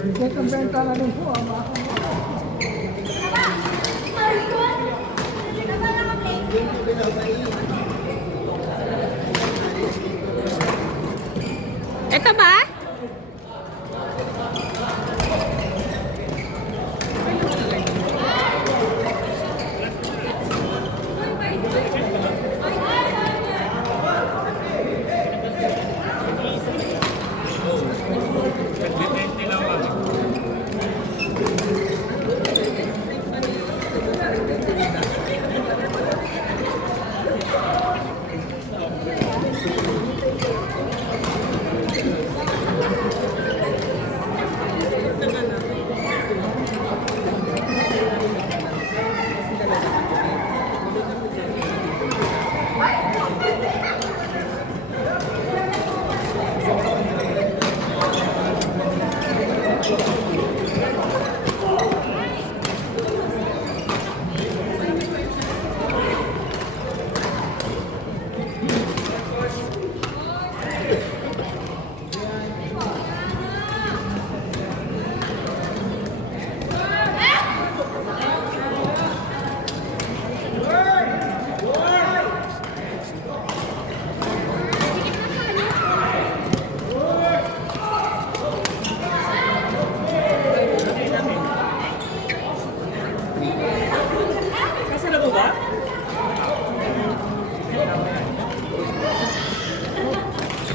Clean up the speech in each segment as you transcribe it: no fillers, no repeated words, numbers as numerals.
Second benta na rin po ang mga Ito ba?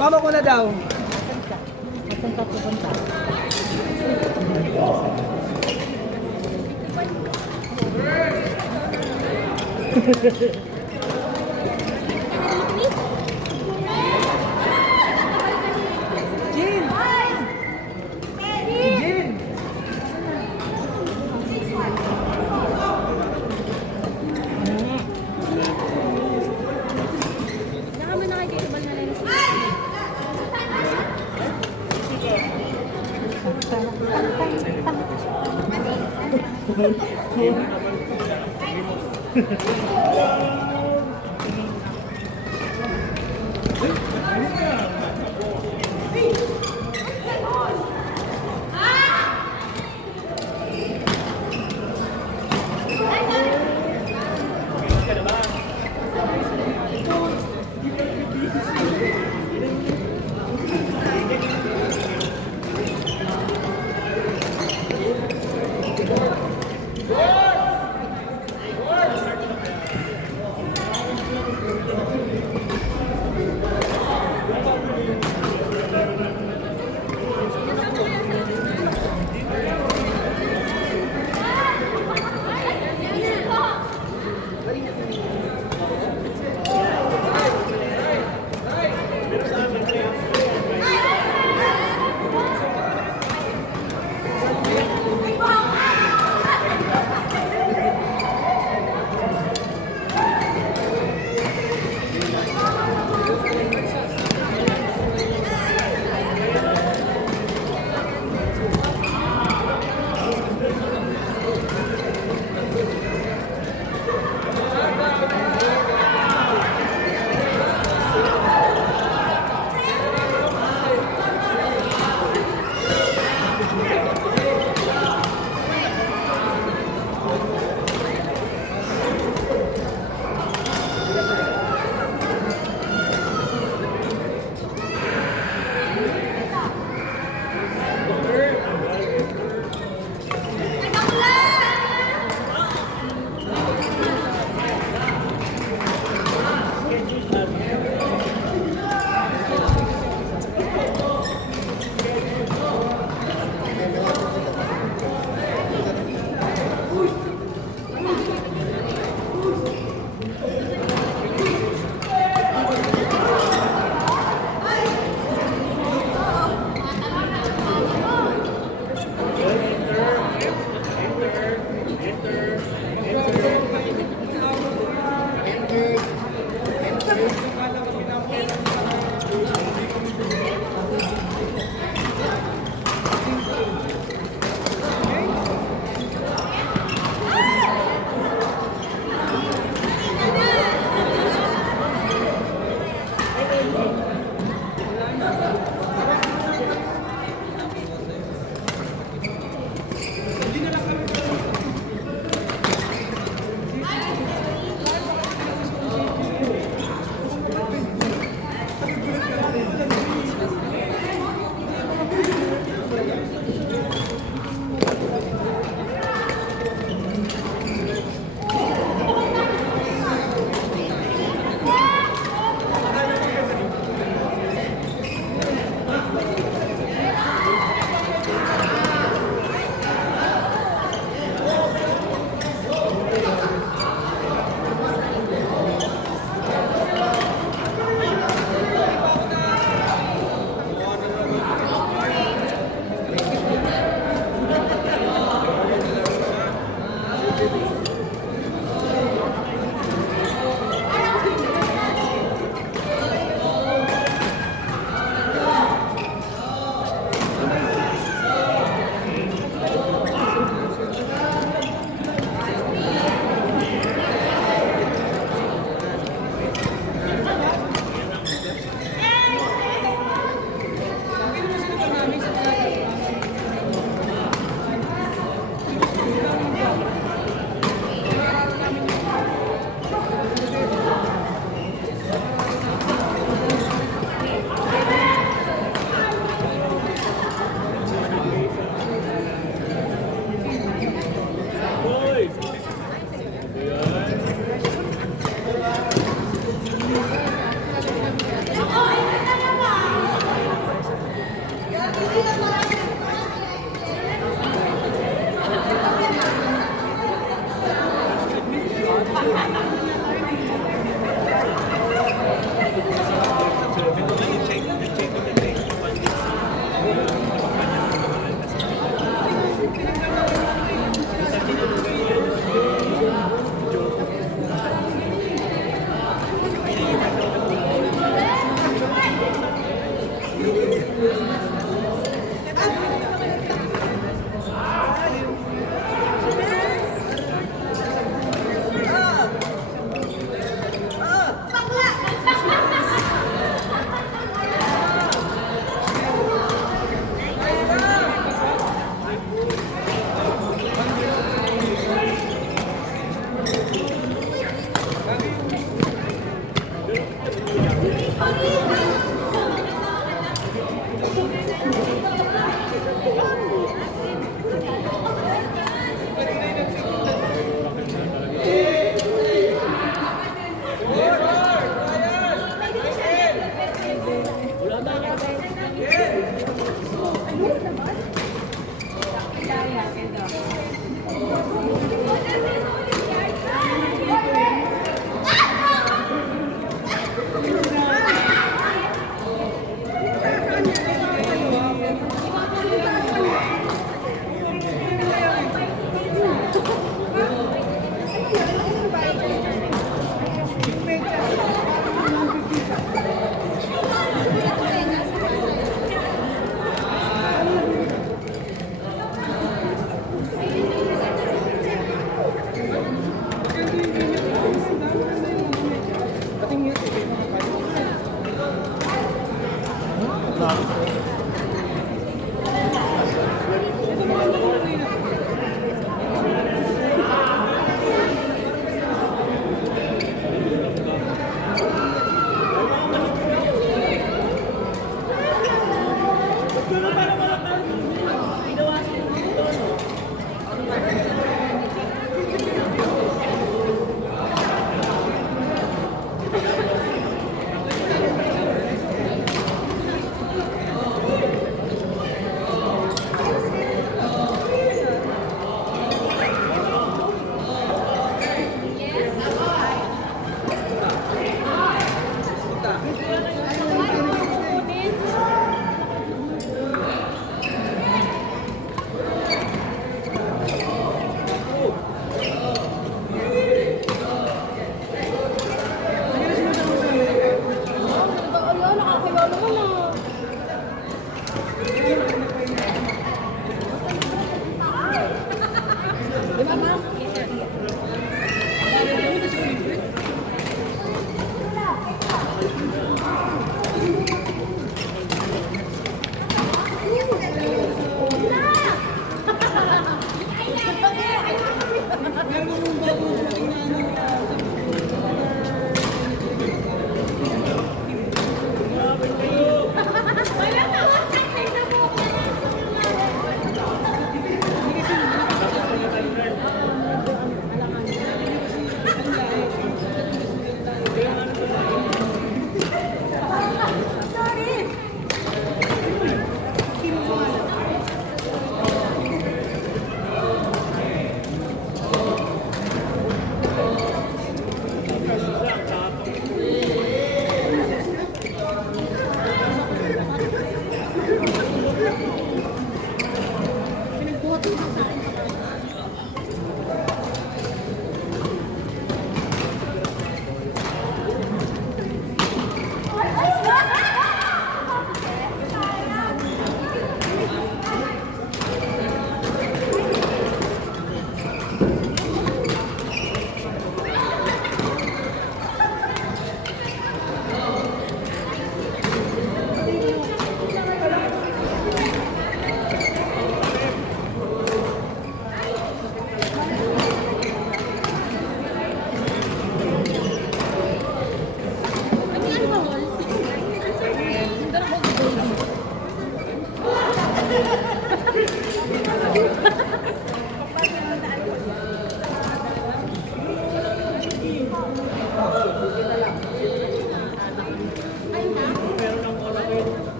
Pama ko na daw. Saan ka pupunta? Jin! Jin! Saan kami nakikita ba na rin?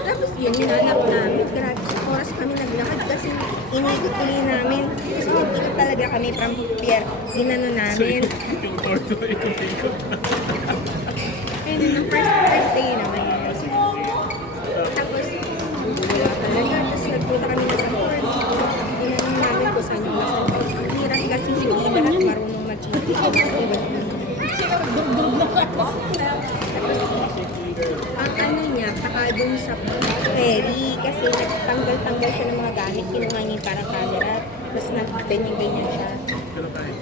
Tapos yun, hinanap namin. Grabe sa oras kami naglakad kasi iniikot tuloy namin. Kasi nag-ikot talaga kami from Pier. Ginano namin. Yung ordo, ikot-ikot na. And yung first day naman yun. Tapos, wala talaga. Tapos nagpunta kami sa court. Ginano namin kung saan yung masal. Ang hirap kasi hindi lahat marunong mag-ikot. Ang ano niya, saka dun sa ferry, kasi nagtanggal-tanggal siya ng mga gamit, kinuha niya yung parang camera, tapos nag-ganyan-ganyan siya. Pero kahit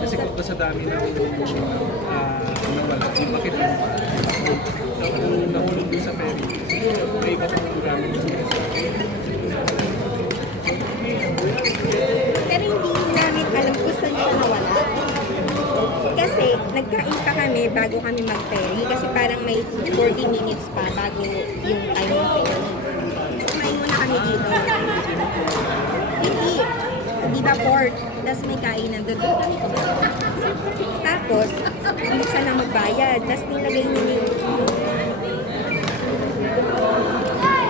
kasi kung sa dami ng nawala, yung bakit nahulog doon sa ferry, siguro may iba pang gamit siya. Pero hindi namin alam kung saan siya nawala. Kasi nagkain pa kami bago kami mag-ferry, kasi parang may 40 minutes pa bago yung time ng ferry. So, kumain muna kami dito. Hindi. Di ba port? Tapos may kainan doon. Doon kami kumain. Tapos, bilisan na magbayad. Tapos nilagay niya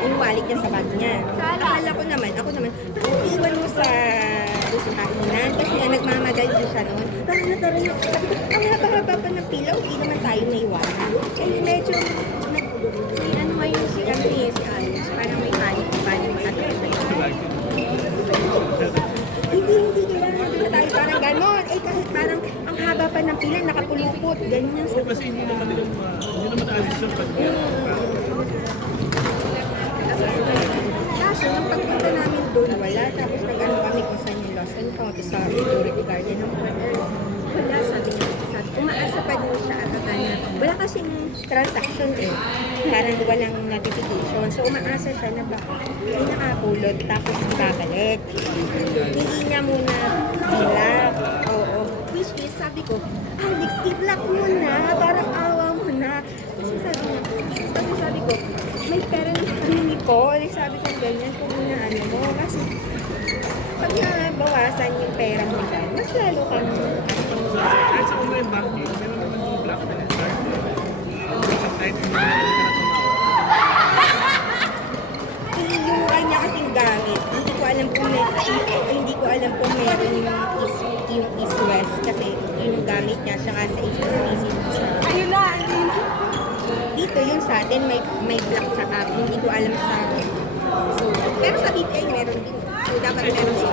yung wallet niya sa bag niya. Akala ko naman, bakit iwan mo sa kainan? Kasi nga nagmamadali siya noon. Tara na. Sabi ko, ang haba-haba pa ng pila, hindi naman tayo naiwanan. Eh, medyo, may ano ngayon si Alice, parang may panic makatapos na yun. Hindi, kailangan doon na tayo parang ganon. Eh, kahit parang ang haba pa ng pila, nakapulupot, ganyan. Oo, kasi hindi naman alis yun pag nawala. Tapos nag-ano kami kung saan yung lost and found sa security guard ng partner. Wala, sabi niya. Umaasa pa din siya at na wala kasing transaction eh. Parang walang notification. So umaasa siya na ba ay nakapulot tapos babalik. Hindi niya muna i-block. Oo. Which is, sabi ko, Alex, i-block mo na. Parang awa mo na. Kasi sabi ko, may parents kami ni Paul. Sabi ko, ganyan kung ano mo. Kasi pag nabawasan yung pera mo dyan, mas lalo kang Kahit sa online banking, meron naman yung black na card. Sometimes, hindi naman ka na yung kanya kasing gamit. Hindi ko alam kung meron yung East West kasi yun yung gamit niya saka sa HSBC sa Ayun na, hindi. dito yun sa atin may black sa app. Hindi ko alam sa so, pero sa BPI meron din. So dapat meron siya.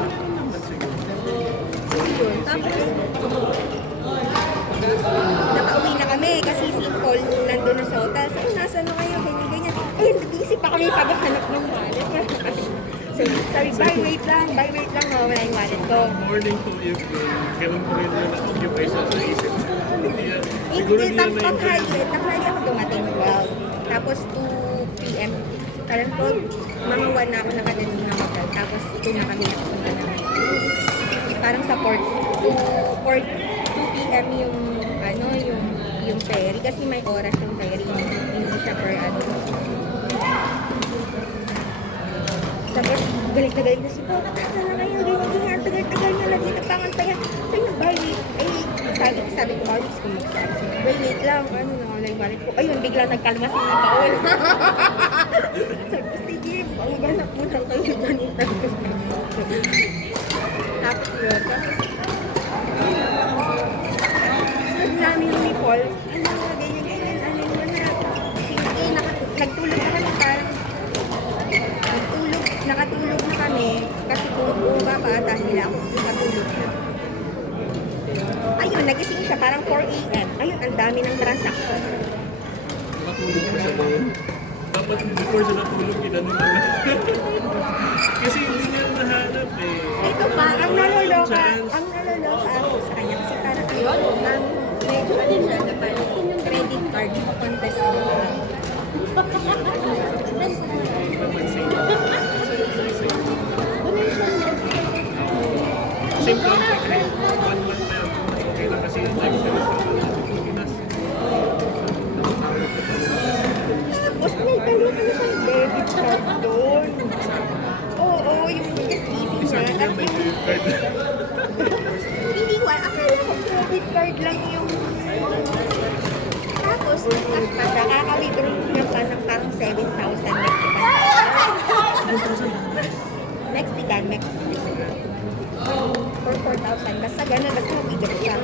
So yun. Tapos nakauwi na kami kasi si Paul nandun na sa hotel. So nasa na kayo? Ganyan. Eh, busy pa kami paghahanap ng wallet. So sabi, wait lang, mawala yung wallet ko. morning to evening, ganun po rin na na-occupy siya sa isip. Siguro Hindi, hindi na tanghali ako dumating 12. Tapos 2 p.m. Kalan po, mga 1 na ako nakadating ng hotel. Tapos 2 na kami nakapunta na. Parang sa port, 2 p.m. yung ferry. Kasi may oras yung ferry. Hindi siya per ano. Tapos, galit na si Paul. Nakaka na kayo, ganyan, tagal na lang dito pangantayan. Sabi niya, wait. Ay, sabi ko, Marlies, kung magsabi. Wait lang, ano, nawala yung wallet ko. Ayun, bigla nagkalma si mga Paul. Sabi ko, sige, pangganap mo lang kayo ganito. Tapos yun, sabi namin ni Paul, ganyan, ano yun na. Hindi, nagtulog na kami parang nakatulog na kami kasi kung bumaba pa ata sila ako nakatulog na. Ayun, nagising siya parang 4 a.m. Ayun, ang dami ng transaction. matulog pa siya doon. Dapat before siya natulog, ginano na lang. Kasi hindi niya nahanap eh. Ito pa, ang naloloka ako sa kanya kasi parang ayun, ang medyo ano siya na parang yung credit card contest na. Same country kahit 1 month na yun. Okay lang kasi like ka na Pilipinas. Tapos may dalo ka na siyang debit card doon. Oo, yung biggest easy Sabi niya na. may credit card. Hindi ko, akala ko credit card lang yung... Tapos, nakaka-withdraw niya pa ng parang 7,000 Mexican. For 4,000. Basta gano'n, basta mag-withdraw siya.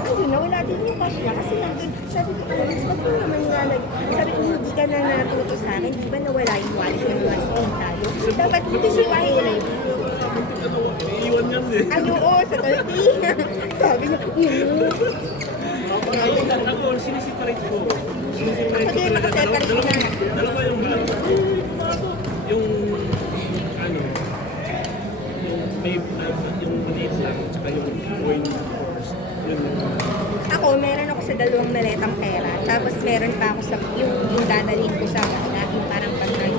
Ayun, nawala din yung cash niya kasi nandun, sabi ko, Alex, ba't mo naman nilalagay? Sabi ko, hindi ka na natuto sa akin, di ba nawala yung wallet yung last time tayo? Dapat hindi siwahin mo na yun. Iiwan niya eh. Ay, oo, sa 30. Sabi niya, Ako, sinisiparate ko. Sinisiparate ko Sige, talaga. makaseparate na. Dalawa yung yung ano, yung may yung maliit lang, tsaka yung coin first. Yun. ako, meron ako sa 2 maletang pera. Tapos meron pa ako sa, yung dadalhin ko sa kanila, yung parang pag-nice,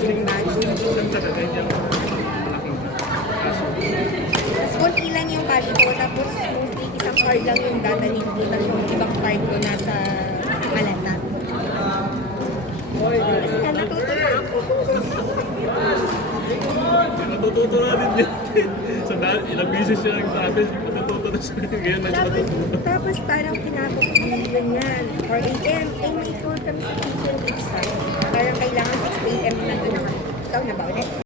yung badge. Yung talaga, yung malaking kaso. Tapos konti lang yung cash ko, tapos mostly isang card lang yung dadalhin ko, tapos yung ibang card ko nasa Malata. Kasi nga natuto na ako. Natututo na din yan. So, ilang beses siya nag-travel, natututo na siya. Ngayon na siya natututo. Tapos parang pinapakulitan yan. 4 a.m. Eh, may call kami sa kitchen exam. Parang kailangan 6 a.m. na doon ako. Ikaw na ba ulit?